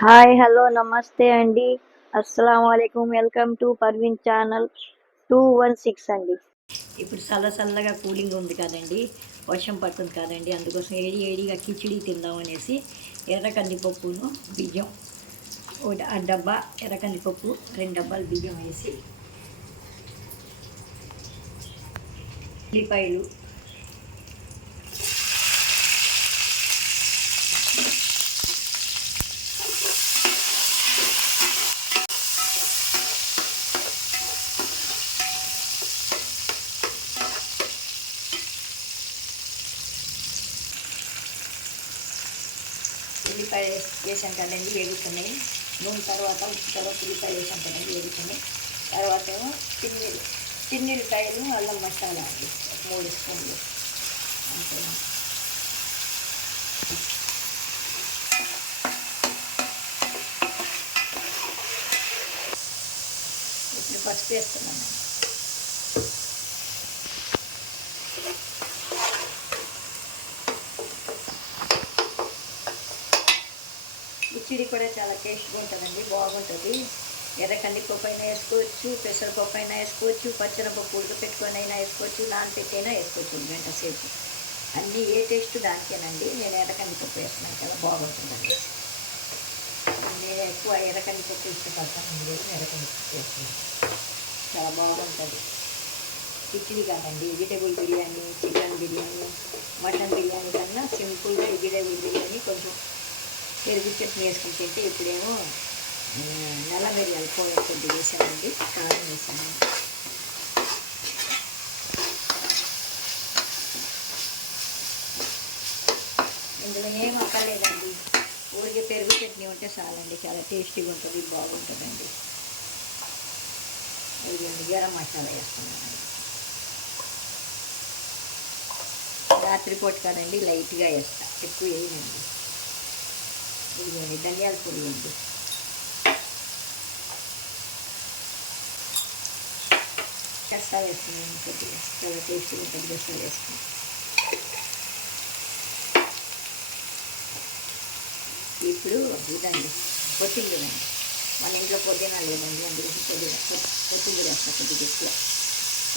Hi hello నమస్తే అండి. అస్సలాముఅలైకుం. Welcome to Parveen channel 216 అండి. ఇప్పుడు చల్లగా కూలింగ్ ఉంది కదండి, వర్షం పడుతుంది కదండి, అందుకోసం ఏడిగా కిచిడి తిందామనేసి ఎర్ర కందిపప్పును బియ్యం ఆ డబ్బా ఎర్ర కందిపప్పు 2 డబ్బాలు బియ్యం వేసి ఉల్లిపాయలు ఉల్లిపాయ వేసాం కదండి, వేగుతున్నాయి. నూనె తర్వాత ఉల్లిపాయలు వేసాం కదండి, వేగుతున్నాయి. తర్వాత ఏమో చిన్నుల్లిపాయలు అల్లం మసాలా అండి 3 స్పూన్లు అంతే. ఇప్పుడు పసుపు వేస్తున్నాను. కిచిడి కూడా చాలా టేస్ట్గా ఉంటుందండి, బాగుంటుంది. ఎర్ర కందిపప్పు అయినా వేసుకోవచ్చు, పెసరపప్పు అయినా వేసుకోవచ్చు, పచ్చనపప్పు ఉడకపెట్టుకొని అయినా వేసుకోవచ్చు, నానపెట్టైనా వేసుకోవచ్చు గంట సేపు. అన్నీ ఏ టేస్ట్ దానికేనండి. నేను ఎర్ర కందిపప్పు వేస్తున్నాను కదా, బాగుంటుందండి. నేను ఎక్కువ ఎర్ర కందిపప్పు ఇష్టపడతాను, ఎర్ర కందిపప్పు వేస్తున్నాను, చాలా బాగుంటుంది. కిచిడి కాదండి, vegetable biryani, chicken biryani, mutton biryani కన్నా సింపుల్గా వెజిటేబుల్ బిర్యానీ కొంచెం పెరుగు చట్నీ వేసుకుని తింటే. ఇప్పుడేమో నల్ల మిరియాలు పౌడర్ కొద్దిగా వేసామండి, కారం వేసాము. ఇందులో ఏం అక్కర్లేదండి, ఊరికే పెరుగు చట్నీ ఉంటే చాలండి, చాలా టేస్టీగా ఉంటుంది, బాగుంటుందండి. ఇదిగోండి గరం మసాలా వేస్తున్నానండి. రాత్రిపూట కదండి, లైట్గా వేస్తా, ఎక్కువ వేయనండి. ఇదిగోండి ధనియాల పొడి ఉంది, గసా వేస్తున్నాను కొద్దిగా, చాలా టేస్టీగా ఉంటుంది గసా వేసుకుని. ఇప్పుడు ఇదండి కొత్తిమీర అండి, మన ఇంట్లో పుదీనా లేదండి, అందుకోసం కొత్తిమీర వేస్తా కొద్దిగా ఎక్కువ.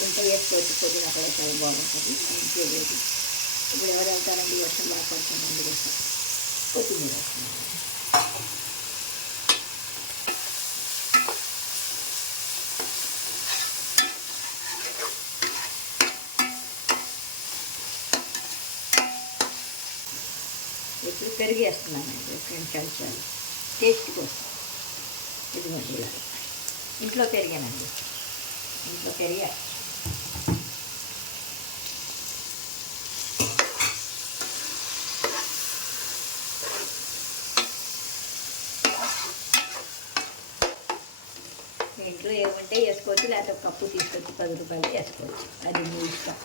ఉంటే వేసుకోవచ్చు, పుదీనా కూడా చాలా బాగుంటుంది. ఇంకే లేదు. ఇప్పుడు ఎవరు వెళ్తారండి, వర్షం బాగా పడుతుంది, అందుకోసం కొత్తిమీర వేస్తున్నాను. ఇప్పుడు పెరుగు వేస్తున్నానండి, 2 చెంచాలు టేస్ట్ కోసం. ఇదిగోండి ఇలా ఇంట్లో పెరిగానండి, ఇంట్లో పెరిగా. ఇంట్లో ఏమంటే వేసుకోవచ్చు, లేకపోతే ఒక కప్పు తీసుకొచ్చి 10 రూపాయలు వేసుకోవచ్చు, అది మీ ఇష్టం.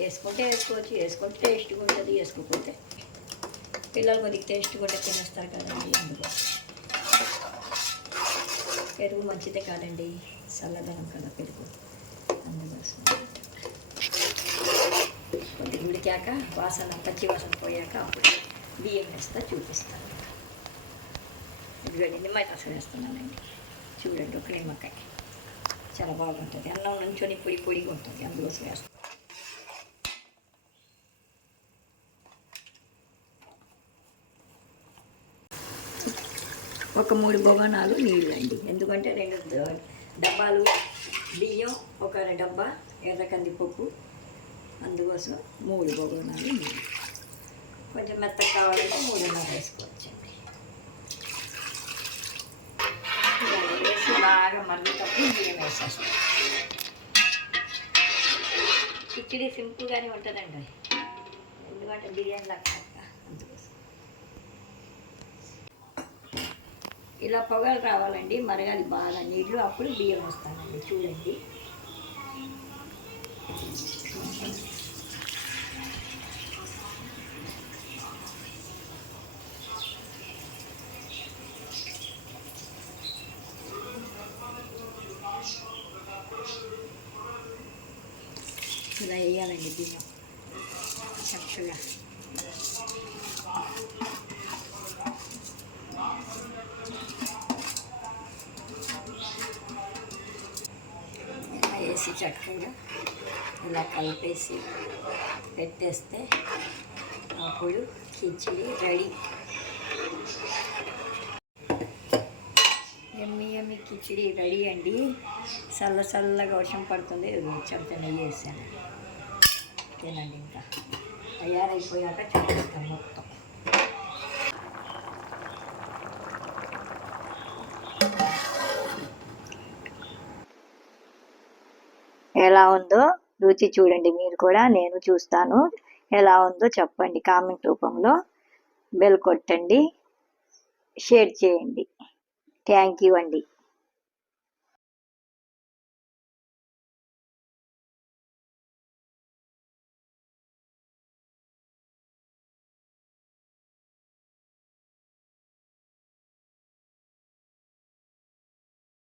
వేసుకుంటే వేసుకోవచ్చు, వేసుకుంటే టేస్ట్గా ఉంటుంది, వేసుకోకపోతే పిల్లలు కొద్దిగా టేస్ట్గా ఉంటే తినేస్తారు కదండి. అందులో పెరుగు మంచిదే కాదండి, చల్లదనం కదా పెరుగు, అందుకోసం. కొద్దిగా ఉడికాక పచ్చి వాసన పోయాక అప్పుడు బియ్యం వేస్తా, చూపిస్తాను. ఇదిగోండి నిమ్మకాయ రసం వేస్తున్నానండి, చూడండి, ఒక నిమ్మకాయ, చాలా బాగుంటుంది. అన్నం నుంచొని పొడిగా ఉంటుంది, అందుకోసం వేస్తాం. ఒక 3 బొగనాలు నీళ్ళు అండి, ఎందుకంటే 2 డబ్బాలు బియ్యం, ఒక డబ్బా ఎర్ర కందిపప్పు, అందుకోసం 3 బొగనాలు నీళ్ళు. కొంచెం మెత్తగా కావాలంటే 3.5 వేసుకోవచ్చండి. వేసి బాగా మరిగేటప్పుడు బియ్యం వేసేస్తాం. కిచిడి సింపుల్గానే ఉంటుందండి, ఎందుకంటే బిర్యానీ లాగా అందుకోసం. ఇలా పొగలు రావాలండి, మరగాలి బాగా నీళ్ళు, అప్పుడు బియ్యం వేస్తానండి. చూడండి, ఇలా వేయాలండి బియ్యం చక్కగా. చక్కగా ఇలా కలిపేసి పెట్టేస్తే అప్పుడు కిచిడి రెడీ. ఎమ్మి ఎమ్మి కిచిడి రెడీ అండి. చల్లగా వర్షం పడుతుంది. చెంచా నెయ్యి వేసాను. తినండి. ఇంకా తయారైపోయాక చూపిస్తాను మొత్తం. ఎలా ఉందో రుచి చూడండి మీరు కూడా. నేను చూస్తాను ఎలా ఉందో చెప్పండి కామెంట్ రూపంలో. బెల్ కొట్టండి, షేర్ చేయండి. థ్యాంక్ యూ అండి.